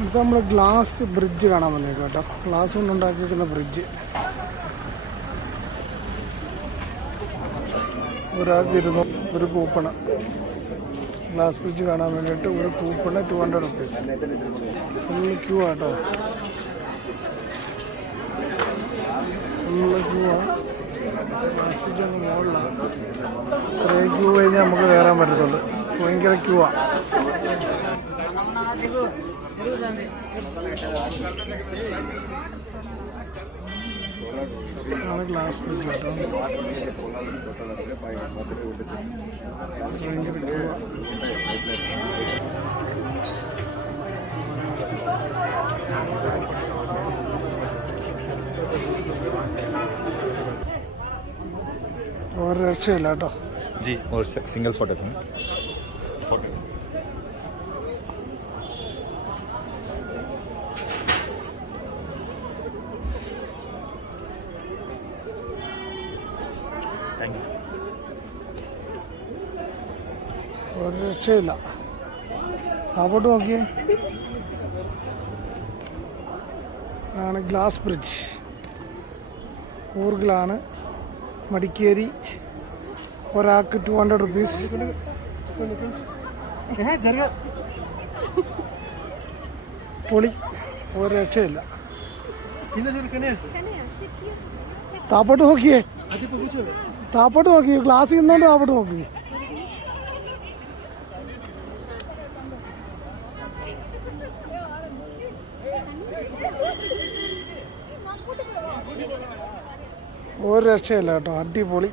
അടുത്ത നമ്മൾ glass bridge കാണാൻ വന്നേക്കും കേട്ടോ. ഗ്ലാസ് കൊണ്ടുണ്ടാക്കിയിരിക്കുന്ന ബ്രിഡ്ജ്. ഒരാൾക്ക് ഇരുന്നു ഒരു കൂപ്പണ്. ഗ്ലാസ് ബ്രിഡ്ജ് കാണാൻ വേണ്ടിയിട്ട് ഒരു കൂപ്പണ് 200 റുപ്പീസ്. ഫുള്ള് ക്യൂ ആട്ടോ, ഫുള്ള് ക്യൂ ആണ്. ഗ്ലാസ് ബ്രിഡ്ജ് അങ്ങ് മുകളിലാണ്. ഇത്രയും ക്യൂ കഴിഞ്ഞാൽ നമുക്ക് കയറാൻ പറ്റത്തുള്ളൂ. ഭയങ്കര ക്യൂ ആണ്. ആണ് ഗ്ലാസ് ബ്രിഡ്ജ് കേട്ടോ. ഭയങ്കര ക്യൂ ആണ്. ഒരു രക്ഷയില്ല കേട്ടോ. जी और single photo photo thank you. ഒരു രക്ഷയില്ല. അങ്ങോട്ട് നോക്കിയേ, ആണ് ഗ്ലാസ് ബ്രിഡ്ജ്. കൂർഗിലാണ്, മടിക്കേരി. ഒരാൾക്ക് 200 റുപ്പീസ്. പൊളി, ഒരു രക്ഷയില്ല. താപ്പോട്ട് നോക്കിയേ, താപ്പോട്ട് നോക്കിയേ. ഗ്ലാസ് ഇന്നുകൊണ്ട് താപ്പോട്ട് നോക്കി. ഒരു രക്ഷയില്ല കേട്ടോ, അടിപൊളി.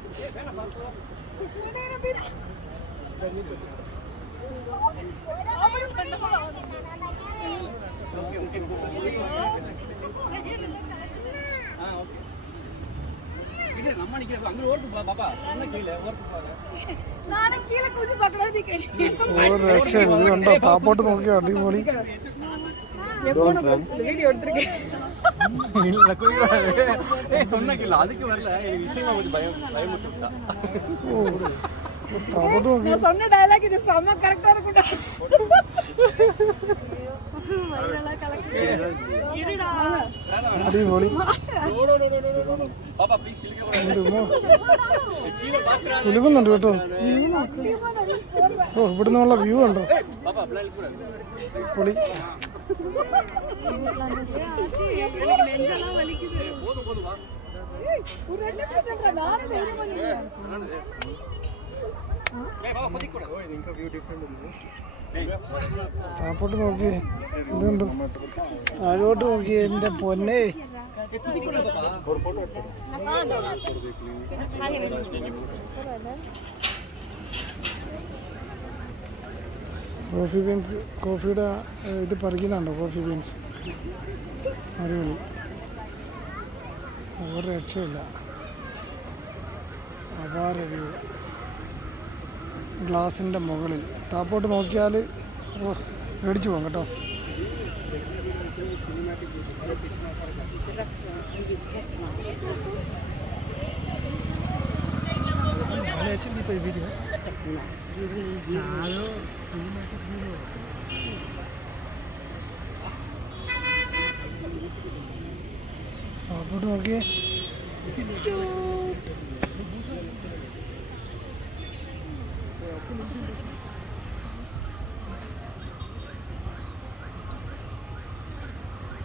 ഒരു രക്ഷയില്ല. ഇത് കണ്ടോ, താപ്പോട്ട് നോക്കിയോ, അടിപൊളി. சொன்ன டயலாக் இது செம்ம கரெக்டா இருக்குடா. അടിപൊളി. കുലുക്കുന്നുണ്ട് കേട്ടോ. ഓ, ഇവിടുന്നുള്ള വ്യൂ ഉണ്ടോ, പൊളി. താപ്പോട്ട് നോക്കി, ഇതുണ്ട്. താഴോട്ട് നോക്കി, എൻ്റെ പൊന്നെ. കോഫി ബീൻസ്, കോഫിയുടെ ഇത് പറിക്കുന്നുണ്ടോ, കോഫി ബീൻസ്. അടിപൊളി, ഒരു രക്ഷയില്ല. അപാര വ്യൂ. ഗ്ലാസിൻ്റെ മുകളിൽ താപ്പോട്ട് നോക്കിയാൽ മേടിച്ചു പോകും കേട്ടോ. താപ്പോട്ട് നോക്കിയേ.